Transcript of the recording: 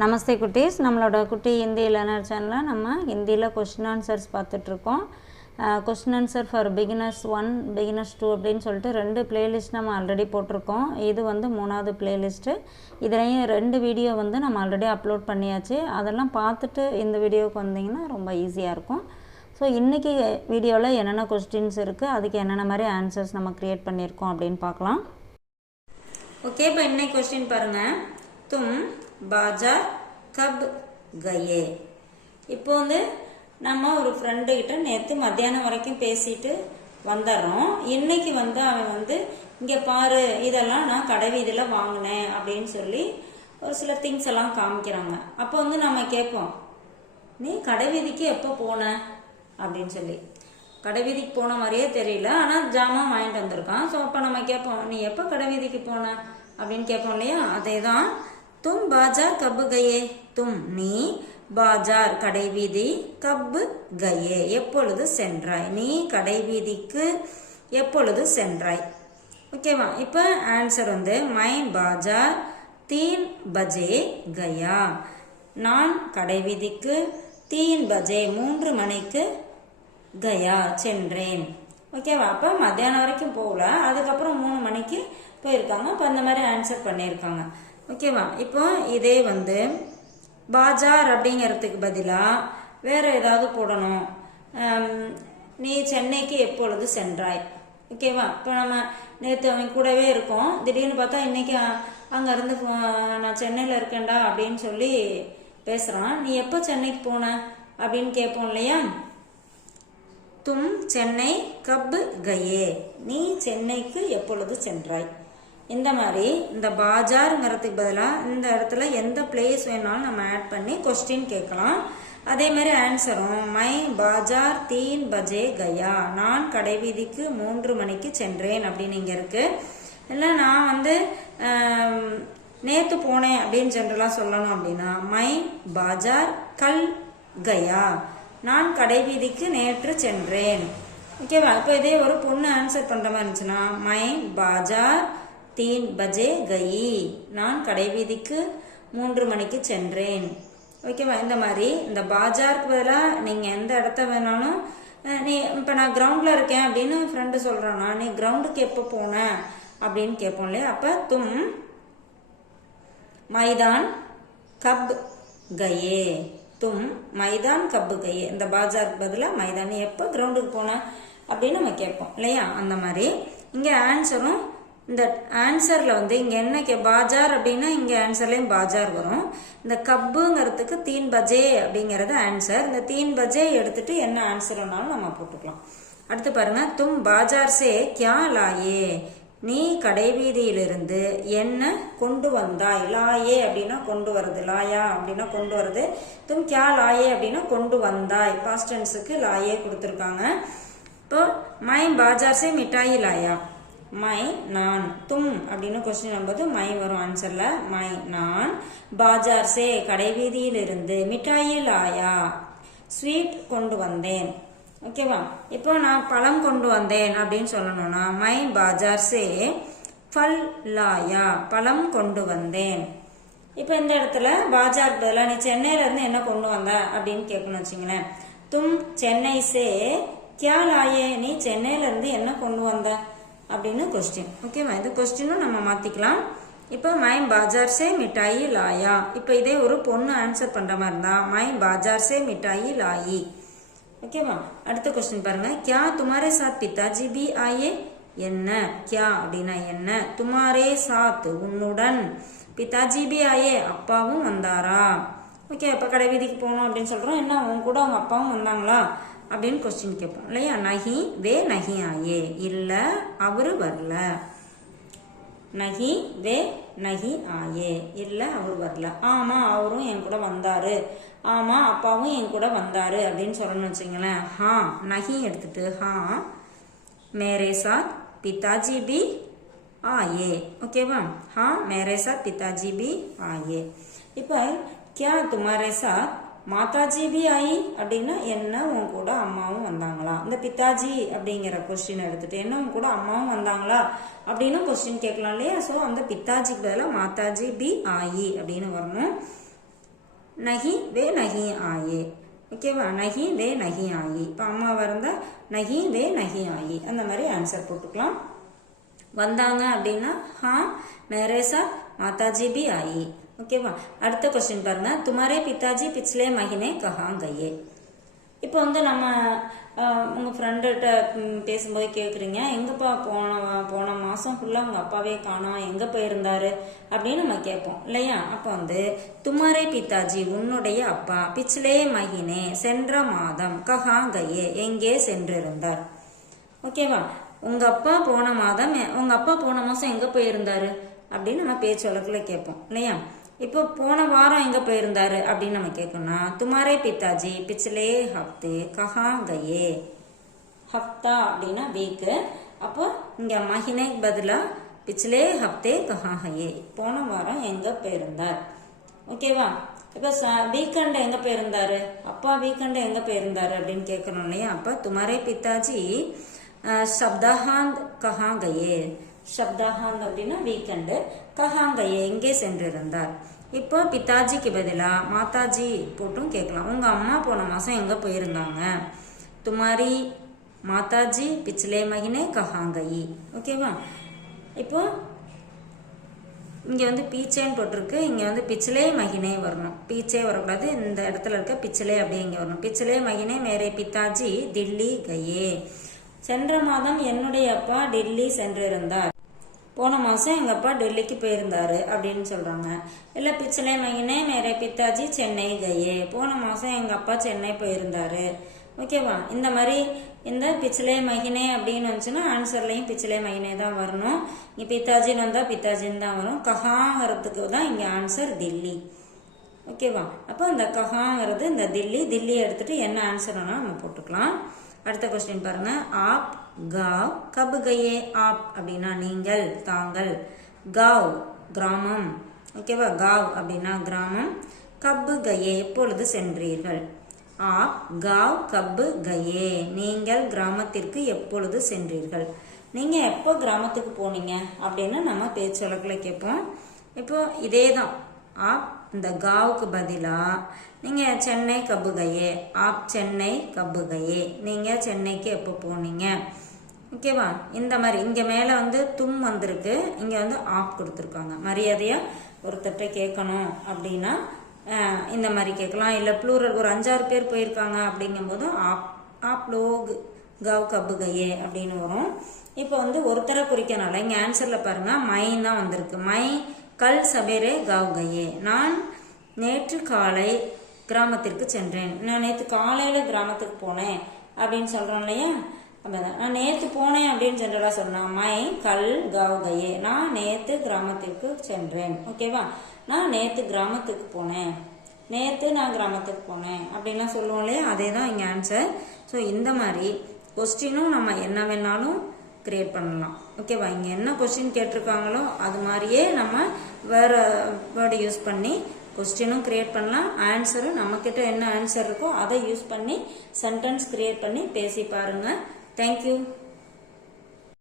நமஸ்தே குட்டீஸ், நம்மளோட குட்டி ஹிந்தி லேர்னர் சேனலில் நம்ம ஹிந்தியில் கொஸ்டின் ஆன்சர்ஸ் பார்த்துட்ருக்கோம். Question answer for beginners 1, beginners 2 அப்படின்னு சொல்லிட்டு 2 பிளேலிஸ்ட் நம்ம ஆல்ரெடி போட்டிருக்கோம். இது வந்து 3வது பிளேலிஸ்ட்டு. இதுலேயும் 2 வீடியோ வந்து நம்ம ஆல்ரெடி அப்லோட் பண்ணியாச்சு. அதெல்லாம் பார்த்துட்டு இந்த வீடியோவுக்கு வந்தீங்கன்னா ரொம்ப ஈஸியாக இருக்கும். ஸோ இன்றைக்கி வீடியோவில் என்னென்ன கொஸ்டின்ஸ் இருக்குது, அதுக்கு என்னென்ன மாதிரி ஆன்சர்ஸ் நம்ம க்ரியேட் பண்ணியிருக்கோம் அப்படின்னு பார்க்கலாம். ஓகே, இப்போ இன்னைக்கு கொஸ்டின் பாருங்கள். தும் பாஜார் கப் கயே. இப்போ வந்து நம்ம ஒரு ஃப்ரெண்டு கிட்ட நேற்று மத்தியானம் வரைக்கும் பேசிட்டு வந்துடுறோம். இன்னைக்கு வந்து அவன் வந்து இங்கே பாரு, இதெல்லாம் நான் கடை வீதியில் வாங்கினேன் அப்படின்னு சொல்லி ஒரு சில திங்ஸ் எல்லாம் காமிக்கிறாங்க. அப்போ வந்து நம்ம கேட்போம், நீ கடை வீதிக்கு எப்போ போன அப்படின்னு சொல்லி. கடை வீதிக்கு போன மாதிரியே தெரியல, ஆனால் ஜாமான் வாங்கிட்டு வந்திருக்கான். ஸோ அப்போ நம்ம கேட்போம், நீ எப்போ கடை வீதிக்கு போன அப்படின்னு கேட்போம் இல்லையா? அதே தான். தும் பாஜார் கப் கயே. தும் நீ, பாஜார் கடை வீதி, கப் கயே எப்பொழுது சென்றாய். நீ கடை வீதிக்கு எப்பொழுது சென்றாய். ஓகேவா? இப்போ ஆன்சர் வந்து மை பாஜார் 3 பஜே கயா. நான் கடை வீதிக்கு 3 பஜே 3 மணிக்கு கயா சென்றேன். ஓகேவா? அப்போ மத்தியானம் வரைக்கும் போகல, அதுக்கப்புறம் 3 மணிக்கு போயிருக்காங்க. இப்போ அந்த மாதிரி ஆன்சர் பண்ணியிருக்காங்க. ஓகேவா? இப்போ இதே வந்து பாஜார் அப்படிங்கிறதுக்கு பதிலாக வேற ஏதாவது போடணும். நீ சென்னைக்கு எப்பொழுது சென்றாய். ஓகேவா? இப்போ நம்ம நேற்று அவன் கூடவே இருக்கோம், திடீர்னு பார்த்தா இன்னைக்கு அங்கேருந்து நான் சென்னையில் இருக்கேன்டா அப்படின்னு சொல்லி பேசுகிறான். நீ எப்போ சென்னைக்கு போன அப்படின்னு கேட்போம் இல்லையா? தும் சென்னை கப் கயே. நீ சென்னைக்கு எப்பொழுது சென்றாய். இந்த மாதிரி இந்த பாஜாருங்கிறதுக்கு பதிலாக இந்த இடத்துல எந்த பிளேஸ் வேணாலும் நம்ம ஆட் பண்ணி கொஸ்டின் கேட்கலாம். அதே மாதிரி ஆன்சரும் மை பாஜார் 3 பஜே கயா. நான் கடை வீதிக்கு 3 மணிக்கு சென்றேன் அப்படின்னு இங்கே இருக்கு. இல்லை நான் வந்து நேற்று போனேன் அப்படின்னு ஜென்ரலாக சொல்லணும் அப்படின்னா மை பாஜார் கல் கயா. நான் கடை வீதிக்கு நேற்று சென்றேன். ஓகேவா? இப்போ இதே ஒரு பொண்ணு ஆன்சர் பண்ணுற மாதிரி இருந்துச்சுன்னா மை பாஜார் 3 பஜே கயி. நான் கடை வீதிக்கு 3 மணிக்கு சென்றேன். ஓகேவா? இந்த மாதிரி இந்த பாஜாருக்கு பதிலாக நீங்கள் எந்த இடத்த வேணாலும், நீ இப்போ நான் கிரவுண்டில் இருக்கேன் அப்படின்னு ஃப்ரெண்டு சொல்கிறான்னா நீ கிரவுண்டுக்கு எப்போ போன அப்படின்னு கேட்போம் இல்லையா? அப்போ தும் மைதான் கப் கயே. தும் மைதான் கப் கயே. இந்த பாஜாருக்கு பதிலாக மைதான், நீ எப்போ கிரவுண்டுக்கு போன அப்படின்னு நம்ம கேட்போம் இல்லையா? அந்த மாதிரி இங்கே ஆன்சரும் இந்த ஆன்சரில் வந்து இங்கே என்ன பாஜார் அப்படின்னா இங்கே ஆன்சர்லேயும் பாஜார் வரும். இந்த கப்புங்கிறதுக்கு 3 பஜே அப்படிங்கிறது ஆன்சர். இந்த 3 பஜே எடுத்துட்டு என்ன ஆன்சர் வேணாலும் நம்ம போட்டுக்கலாம். அடுத்து பாருங்க, தும் பாஜார் சே கியா லாயே. நீ கடை வீதியிலிருந்து என்ன கொண்டு வந்தாய். லாயே அப்படின்னா கொண்டு வருது, லாயா அப்படின்னா கொண்டு வருது. தும் கியா லாயே அப்படின்னா கொண்டு வந்தாய். பாஸ்ட் டென்ஸுக்கு லாயே கொடுத்துருக்காங்க. இப்போ மை பாஜார் சே மிட்டாயி லாயா. மை நான். தும் அப்படின்னு கொஸ்டின் வரும்போது மை வரும் ஆன்சர்ல. மை நான் பாஜார் சே கடை வீதியிலிருந்து மிட்டாயி லாயா ஸ்வீட் கொண்டு வந்தேன். ஓகேவா? இப்போ நான் பழம் கொண்டு வந்தேன் அப்படின்னு சொல்லணும்னா மை பாஜார் சே ஃபல் லாயா. பழம் கொண்டு வந்தேன். இப்போ இந்த இடத்துல பாஜார் பதிலாக நீ சென்னையில இருந்து என்ன கொண்டு வந்த அப்படின்னு கேட்கணும் வச்சுங்களேன். தும் சென்னை சே கியா லாயே. நீ சென்னையில இருந்து என்ன கொண்டு வந்த அப்படின்னு கொஸ்டின். ஓகேவா? இந்த கொஸ்டினும் நம்ம மாற்றிக்கலாம். இப்போ மை பாஜார் சே மிட்டாயி லாயா. இப்போ இதே ஒரு பொண்ணு ஆன்சர் பண்ணுற மாதிரி இருந்தா மை பாஜார் சே மிட்டாயி லாயி. ஓகேவா? அடுத்த கொஸ்டின் பாருங்க. கியா துமாரே சாத் பிதாஜி பி ஆயே. என்ன கியா அப்படின்னா என்ன. துமாரே சாத் உன்னுடன், பிதாஜி பி ஆயே அப்பாவும் வந்தாரா. ஓகே, அப்போ கடை வீதிக்கு போகணும் அப்படின்னு சொல்கிறோம். என்ன உன் கூட அவங்க அப்பாவும் வந்தாங்களா அப்படின்னு கொஸ்டின் கேட்போம் இல்லையா? நஹி வே நஹி ஆயே. இல்லை அவரு வரல. நஹி வே நஹி ஆயே. இல்லை அவர் வரல. ஆமாம் அவரும் என் கூட வந்தாரு. ஆமாம் அப்பாவும் என் கூட வந்தாரு அப்படின்னு சொல்லணும்னு வச்சுங்களேன். ஹா நஹி எடுத்துட்டு ஹா மேரே சாத் பிதாஜி பி ஆயே. ஓகேவா? ஹா மேரே சாத் பிதாஜி பி ஆயே. இப்போ கியா துமாரே சாத் மாதாஜி பி ஆயி அப்படின்னா என்ன உன் கூட அம்மாவும் வந்தாங்களா. இந்த பிதாஜி அப்படிங்கிற கொஸ்டின் எடுத்துட்டு என்ன உன் கூட அம்மாவும் வந்தாங்களா அப்படின்னு கொஸ்டின் கேட்கலாம் இல்லையா? ஸோ அந்த பிதாஜிக்கு பதிலாக மாதாஜி பி ஆயி அப்படின்னு வரணும். நகி வே நகி ஆயே. ஓகேவா, நகி வே நகி ஆயி. இப்போ அம்மாவாக இருந்தால் நகி வே நகி ஆயி, அந்த மாதிரி ஆன்சர் போட்டுக்கலாம். வந்தாங்க அப்படின்னா ஹா மேரே சாத் மாதாஜி பி ஆயி. ஓகேவா. அடுத்த கொஸ்டின் பாருங்க, துமாரே பிதாஜி பிச்லே மஹினே கஹாங் கயே. இப்போ வந்து நம்ம உங்கள் ஃப்ரெண்டுகிட்ட பேசும்போது கேட்குறீங்க, எங்கப்பா போன மாதம் ஃபுல்லாக உங்கள் அப்பாவே காணோம், எங்கே போயிருந்தாரு அப்படின்னு நம்ம கேட்போம் இல்லையா. அப்போ வந்து துமாரே பிதாஜி உன்னுடைய அப்பா பிச்லே மஹினே சென்ற மாதம் கஹாங்கையே எங்கே சென்றிருந்தார். ஓகேவா, உங்கள் அப்பா போன மாதம் எங்கே போயிருந்தாரு அப்படின்னு நம்ம பேச்சு வழக்கில் கேட்போம் இல்லையா. இப்போ போன வாரம் எங்க போயிருந்தாரு அப்படின்னு நம்ம கேட்கணும். துமாரே பிதாஜி பிச்லே ஹப்தே கஹாங் கயே. ஹப்தா அப்படின்னா வீக்கு. அப்போ இங்க மஹினே பதிலா பிச்லே ஹப்தே கஹாங் கயே, போன வாரம் எங்க போயிருந்தார். ஓகேவா. இப்போ வீக்கெண்ட் எங்க போயிருந்தாரு, அப்பா வீக்கெண்ட் எங்க போயிருந்தாரு அப்படின்னு கேட்கணும் இல்லையா. அப்ப துமாரே பிதாஜி சப்தாஹாந்த் கஹாங் கயே. சப்தாஹாந்த் அப்படின்னா வீக்கெண்டு, கஹாங்கையே எங்கே சென்றிருந்தார். இப்போ பிதாஜிக்கு பதிலா மாதாஜி போட்டும் கேட்கலாம். உங்க அம்மா போன மாசம் எங்க போயிருந்தாங்க. துமாரி மாதாஜி பிச்லே மஹினே கஹாங்கயி. ஓகேவா. இப்போ இங்க வந்து பீச்சேன்னு போட்டிருக்கு, இங்க வந்து பிச்லே மஹினே வரணும், பீச்சே வரக்கூடாது. இந்த இடத்துல இருக்க பிச்லே அப்படியே இங்க வரணும். பிச்லே மஹினே மேரே பிதாஜி தில்லி கயே. சென்ற மாதம் என்னுடைய அப்பா டெல்லி சென்றிருந்தார். போன மாதம் எங்கள் அப்பா டெல்லிக்கு போயிருந்தாரு அப்படின்னு சொல்கிறாங்க. இல்லை பிச்சலே மகினே மேரே பித்தாஜி சென்னை கயே. போன மாதம் எங்கள் அப்பா சென்னை போயிருந்தாரு. ஓகேவா. இந்த மாதிரி இந்த பிச்சலே மகினே அப்படின்னு வந்துச்சுன்னா ஆன்சர்லையும் பிச்சலே மகினே தான் வரணும். இங்கே பித்தாஜின்னு வந்தால் பித்தாஜின்னு தான் வரும். கஹாங்கிறதுக்கு தான் இங்கே ஆன்சர் தில்லி. ஓகேவா. அப்போ இந்த கஹாங்கிறது இந்த தில்லி எடுத்துட்டு என்ன ஆன்சர் வேணாலும் நம்ம போட்டுக்கலாம். அடுத்த கொஸ்டின் பாருங்க, ஆப் காவ் கப் கயே. ஆப் அப்படின்னா நீங்கள், தாங்கள். காவ் கிராமம். ஓகேவா. காவ் அப்படின்னா கிராமம். கப் கயே எப்பொழுது சென்றீர்கள். ஆப் காவ் கப் கயே நீங்கள் கிராமத்திற்கு எப்பொழுது சென்றீர்கள். நீங்க எப்போ கிராமத்துக்கு போனீங்க அப்படின்னு நம்ம பேச்சு வழக்கில் கேட்போம். இப்போ இதே தான். ஆப் இந்த காவுக்கு பதிலா நீங்க சென்னை கப்புகையே. ஆப் சென்னை கப்புகையே நீங்க சென்னைக்கு எப்போ போனீங்க. ஓகேவா. இந்த மாதிரி இங்க மேல வந்து தும் வந்திருக்கு, இங்க வந்து ஆப் கொடுத்துருக்காங்க. மரியாதையா ஒருத்தட்ட கேட்கணும் அப்படின்னா இந்த மாதிரி கேட்கலாம். இல்லை ப்ளூரல் ஒரு 5-6 பேர் போயிருக்காங்க அப்படிங்கும் போது ஆப் லோக் கவ் கப்புகையே அப்படின்னு வரும். இப்போ வந்து ஒருத்தரை குறிக்கனால இங்க ஆன்சர்ல பாருங்க மை தான் வந்திருக்கு. மை கல் சபேரே கவ் கயே. நான் நேற்று காலை கிராமத்திற்கு சென்றேன். நான் நேற்று காலையில கிராமத்துக்கு போனேன் அப்படின்னு சொல்றோம் இல்லையா. நான் நேற்று போனேன் அப்படின்னு ஜெனரலா சொன்னேன். மை கல் கவ் கயே, நான் நேற்று கிராமத்திற்கு சென்றேன். ஓகேவா. நான் நேற்று கிராமத்துக்கு போனேன், நேற்று நான் கிராமத்துக்கு போனேன் அப்படின்லாம் சொல்லுவோம் இல்லையா. அதே தான் இங்கே ஆன்சர். ஸோ இந்த மாதிரி கொஸ்டினும் நம்ம என்ன வேணாலும் கிரியேட் பண்ணலாம். ஓகேவா. இங்கே என்ன கொஸ்டின் கேட்டிருக்காங்களோ அது மாதிரியே நம்ம வேற வேர்டு யூஸ் பண்ணி கொஸ்டினும் கிரியேட் பண்ணலாம். ஆன்சரும் நம்மக்கிட்ட என்ன ஆன்சர் இருக்கோ அதை யூஸ் பண்ணி சென்டென்ஸ் கிரியேட் பண்ணி பேசி பாருங்க. தேங்க்யூ.